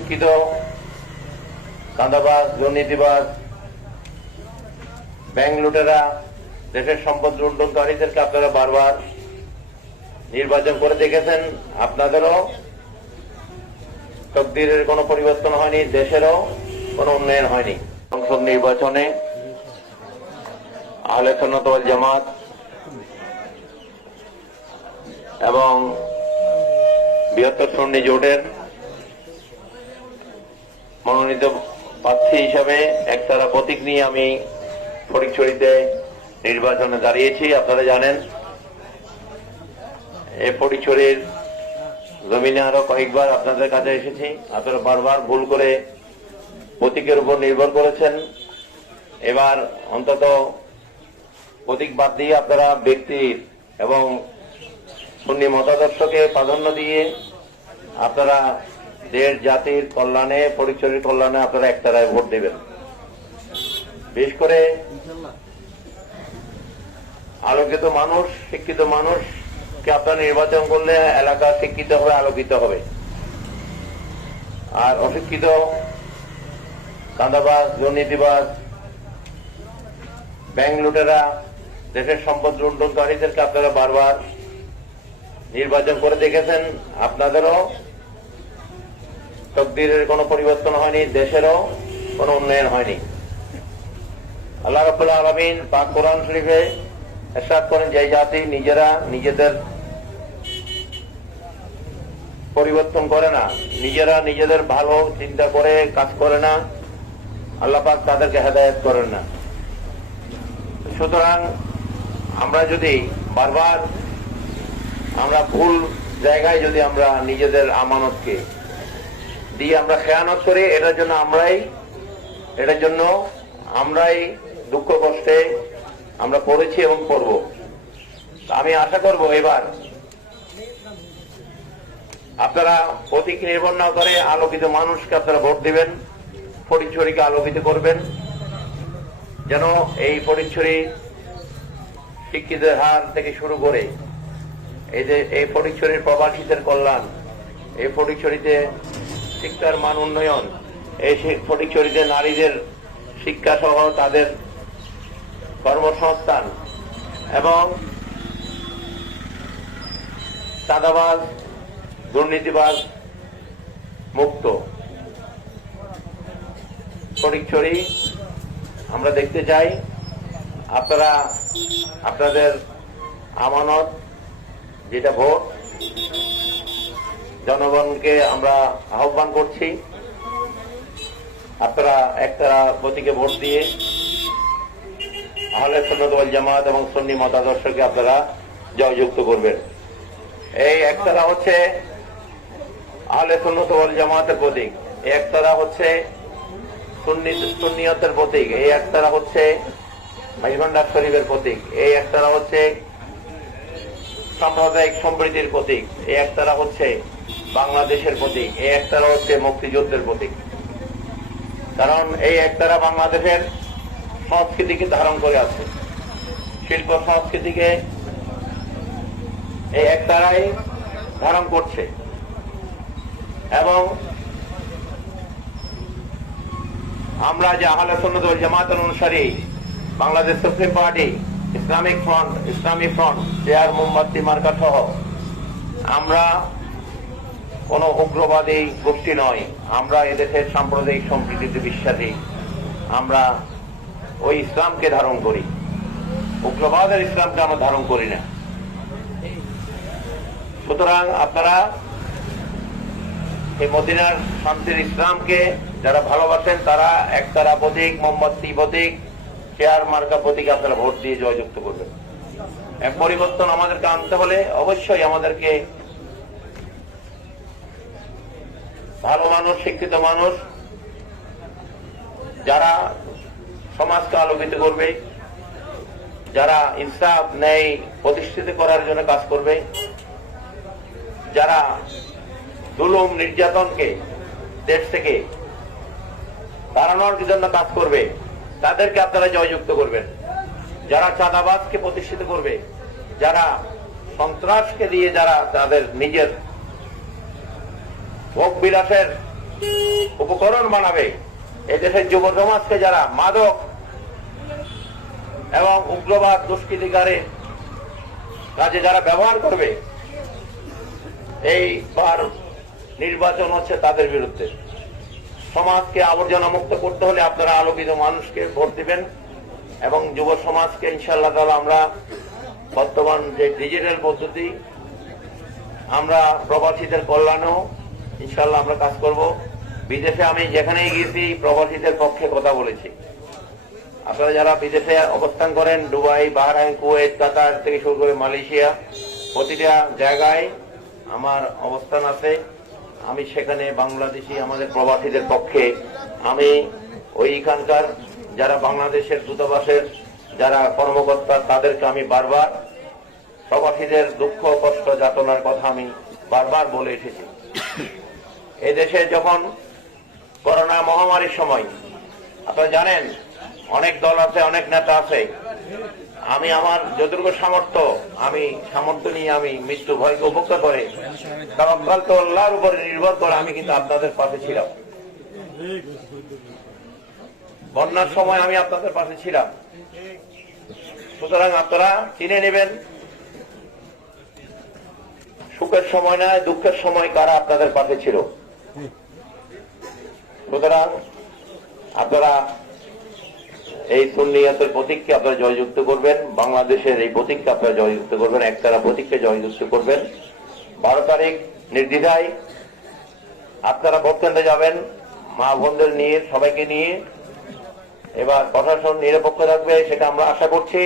অশিক্ষিত, চাঁদাবাজ, দুর্নীতিবাজ, ব্যাংক লুটেরা, দেশের সম্পদ লুণ্ঠনকারীদেরকে আপনারা বারবার নির্বাচন করে দেখেছেন। আপনাদেরও তকদিরের কোনো পরিবর্তন হয়নি, দেশেরও কোনো উন্নয়ন হয়নি। সংসদ নির্বাচনে আহলে সুন্নাত ওয়াল জামাত এবং বৃহত্তর সুন্নি জোটের মনোনীত প্রার্থী হিসাবে একতারা প্রতীক নিয়ে আমি ফটিকছড়িতে নির্বাচনে দাঁড়িয়েছি। আপনারা জানেন এই ফটিকছড়ির জমিনে আরো কয়েকবার আপনাদের কাছে এসেছি, আপনারা বারবার ভুল করে প্রতীকের উপর নির্ভর করেছেন। এবার অন্তত প্রতীক বাদ দিয়ে আপনারা ব্যক্তির এবং সুন্নি মতাদর্শকে প্রাধান্য দিয়ে আপনারা দেশ জাতির কল্যাণে, ফটিকছড়ির কল্যাণে আপনারা একতারায় ভোট দেবেন। বিশেষ করে আলোকিত মানুষ, শিক্ষিত মানুষকে আপনারা নির্বাচন করলে এলাকা শিক্ষিত হবে, আলোকিত হবে। আর অশিক্ষিত, চাঁদাবাজ, দুর্নীতিবাজ, ব্যাংক লুটেরা, দেশের সম্পদ লুণ্ঠনকারীদেরকে আপনারা বারবার নির্বাচন করে দেখেছেন। আপনাদেরও তকদিরের কোনো পরিবর্তন হয়নি, দেশেরও কোনো উন্নয়ন হয়নি। আল্লাহ রাব্বুল আলামিন পাক কোরআন শরীফে ইরশাদ করেন, যে জাতি নিজেরা নিজেদের পরিবর্তন করে না, নিজেরা নিজেদের ভালো চিন্তা করে কাজ করে না, আল্লাহ পাক তাদেরকে হেদায়েত করেন না। সুতরাং আমরা যদি বারবার আমরা ভুল জায়গায় যদি আমরা নিজেদের আমানতকে দিয়ে আমরা খেয়ানত করি, এটার জন্য আমরাই দুঃখ কষ্টে আমরা পড়েছি এবং পড়ব। আমি আশা করব এবার আপনারা প্রতীক নির্ভর না করে আলোকিত মানুষকে আপনারা ভোট দিবেন, ফটিকছড়িকে আলোকিত করবেন, যেন এই ফটিকছড়ি শিক্ষিতের হার থেকে শুরু করে এই যে এই ফটিকছড়ির প্রবাসীদের কল্যাণ, এই ফটিকছড়িতে শিক্ষার মান উন্নয়ন, এই ফটিকছড়িতে নারীদের শিক্ষা সহ তাদের কর্মসংস্থান এবং চাঁদাবাজ, দুর্নীতিবাজ মুক্ত ফটিকছড়ি আমরা দেখতে চাই। আপনারা আপনাদের আমানত যেটা ভোট, জনগণকে আমরা আহ্বান করছি আপনারা একটা প্রতীকে ভোট দিয়ে আহলে সুন্নাত ওয়াল জামাত এবং সুন্নি মতাদর্শকে আপনারা জয়যুক্ত করবেন। এই একতারা হচ্ছে আহলে সুন্নাত ওয়াল জামাতের প্রতীক, এই একতারা হচ্ছে সুন্নিয়তের প্রতীক, এই একতারা হচ্ছে ভাইভান্ডার শরীফের প্রতীক, এই একতারা হচ্ছে সাম্প্রদায়িক সম্প্রীতির প্রতীক, এই একতারা হচ্ছে বাংলাদেশের প্রতীক, এই একতারা হচ্ছে মুক্তিযুদ্ধের প্রতীক। কারণ এই একতারা বাংলাদেশের সংস্কৃতিকে ধারণ করে আছে, শিল্প সংস্কৃতিকে এই একতারাই ধারণ করছে। এবং আমরা যে আহলে সুন্নাত ওয়াল জামাতের অনুসারী, Bangladesh supreme party, Islamic front, chair মোমবাতি মার্কা সহ আমরা কোন উগ্রবাদী গোষ্ঠী নয়, আমরা এদেশের সাম্প্রদায়িক সম্প্রীতিতে বিশ্বাসী, আমরা ওই ইসলামকে ধারণ করি, উগ্রবাদের ইসলামকে আমরা ধারণ করি না। সুতরাং আপনারা এই মদিনার শান্তির ইসলামকে যারা ভালোবাসেন তারা একতারা প্রতীক, মোমবাতি প্রতীক, চেয়ার মার্কা প্রতীক আপনারা ভোট দিয়ে জয়যুক্ত করবেন। এক পরিবর্তন আমাদেরকে আনতে হলে অবশ্যই আমাদেরকে ভালো মানুষ, শিক্ষিত মানুষ যারা সমাজকে আলোকিত করবে, যারা ইনসাফ ন্যায় প্রতিষ্ঠিত করার জন্য কাজ করবে, যারা জুলুম নির্যাতনকে দেশ থেকে তাড়ানোর জন্য কাজ করবে, তাদেরকে আপনারা জয়যুক্ত করবেন। যারা চাঁদাবাজকে প্রতিষ্ঠিত করবে, যারা সন্ত্রাসকে দিয়ে যারা তাদের নিজের ভোগ বিলাসের উপকরণ বানাবে। এদেশের যুব সমাজকে যারা মাদক এবং উগ্রবাদ দুষ্কৃতিকারের কাজে যারা ব্যবহার করবে, এইবার নির্বাচন হচ্ছে তাদের বিরুদ্ধে। সমাজকে আবর্জনা মুক্ত করতে হলে আপনারা আলোকিত মানুষকে ভোট দিবেন এবং যুব সমাজকে ইনশাআল্লাহ তাআলা আমরা বর্তমান যে ডিজিটাল পদ্ধতি, আমরা প্রবাসীদের কল্যাণেও ইনশাআল্লাহ আমরা কাজ করব। বিদেশে আমি যেখানেই গিয়েছি প্রবাসীদের পক্ষে কথা বলেছি। আপনারা যারা বিদেশে অবস্থান করেন, দুবাই, বাহরাইন, কুয়েত, কাতার থেকে শুরু করে মালয়েশিয়া, প্রতিটা জায়গায় আমার অবস্থান আছে। আমি সেখানে বাংলাদেশি আমাদের প্রবাসীদের পক্ষে আমি ওইখানকার যারা বাংলাদেশের দূতাবাসের যারা কর্মকর্তা তাদেরকে আমি বারবার প্রবাসীদের দুঃখ কষ্ট যাতনার কথা আমি বারবার বলে এসেছি। এই দেশে যখন করোনা মহামারীর সময় আপনারা জানেন অনেক দল আছে, অনেক নেতা আছে। আমি আমার যতটুকু সামর্থ্য নিয়ে আমি মৃত্যু ভয়কে উপেক্ষা করে তাওয়াক্কাল তো আল্লাহর উপরে নির্ভর করে আমি কিন্তু আপনাদের পাশে ছিলাম। বন্যার সময় আমি আপনাদের পাশে ছিলাম। সুতরাং আপনারা চিনে নেবেন সুখের সময় নয় দুঃখের সময় কারা আপনাদের পাশে ছিল। সুতরাং আপনারা এই সুন্নিয়তের প্রতীককে আপনারা জয়যুক্ত করবেন, বাংলাদেশের এই প্রতীককে আপনারা জয়যুক্ত করবেন, একতারা প্রতীককে জয়যুক্ত করবেন। 12 তারিখ নির্দ্বিধায় আপনারা ভোট কেন্দ্রে যাবেন, মা বোনদের নিয়ে, সবাইকে নিয়ে। এবার প্রশাসন নিরপেক্ষ থাকবে সেটা আমরা আশা করছি।